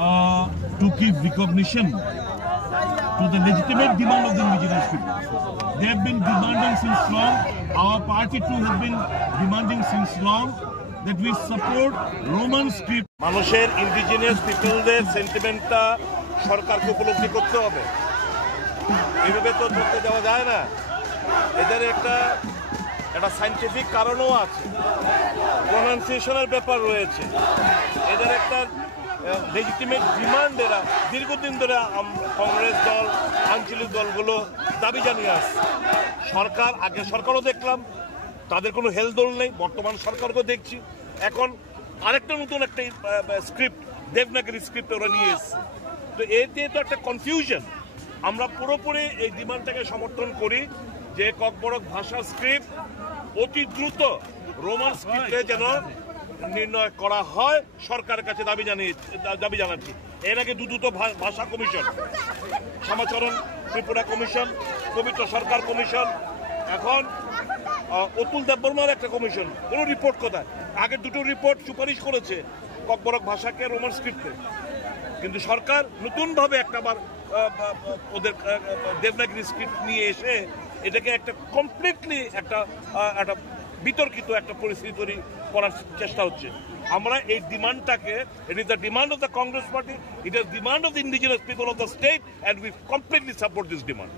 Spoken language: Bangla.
To give recognition to the legitimate demand of the indigenous people. They have been demanding since long. Our party too has been demanding since long that we support Roman script. মানুষের ইন্ডিজিনিয়াস পিপলদের সেন্টিমেন্টটা সরকারকে উপলব্ধি করতে হবে। এভাবে তো ধরতে যাওয়া যায় না। এদের একটা সায়েন্টিফিক কারণও আছে, প্রোনাউন্সিয়েশনের ব্যাপার রয়েছে, এদের একটা লেজিটিমেট ডিমান্ড। এরা দীর্ঘদিন ধরে কংগ্রেস দল, আঞ্চলিক দলগুলো দাবি জানিয়ে আসছে। আগের সরকারও দেখলাম তাদের কোনো হেলদোল নেই, বর্তমান সরকারকেও দেখছি। এখন আরেকটা নতুন একটা স্ক্রিপ্ট, দেবনাগরী স্ক্রিপ্ট ওরা নিয়ে এসছে। তো এতে তো একটা কনফিউশন। আমরা পুরোপুরি এই ডিমান্ডটাকে সমর্থন করি যে ককবরক ভাষার স্ক্রিপ্ট অতি দ্রুত রোমান স্ক্রিপ্টে যেন নির্ণয় করা হয়, সরকারের কাছে দাবি জানাচ্ছি। এর আগে দুটো ভাষা কমিশন, শ্যামাচরণ ত্রিপুরা কমিশন, পবিত্র সরকার কমিশন, এখন অতুল দেববর্মার একটা কমিশন, কোনো রিপোর্ট কোথায়? আগের দুটো রিপোর্ট সুপারিশ করেছে ককবরক ভাষাকে রোমান স্ক্রিপ্টে, কিন্তু সরকার নতুনভাবে একটাবার ওদের দেবনাগরী স্ক্রিপ্ট নিয়ে এসে এটাকে একটা কমপ্লিটলি একটা বিতর্কিত একটা পরিস্থিতি তৈরি করার চেষ্টা হচ্ছে। আমরা এই ডিমান্ডটাকে, it is the demand of the Congress party, it is demand of the indigenous people of the state, and we completely support this demand.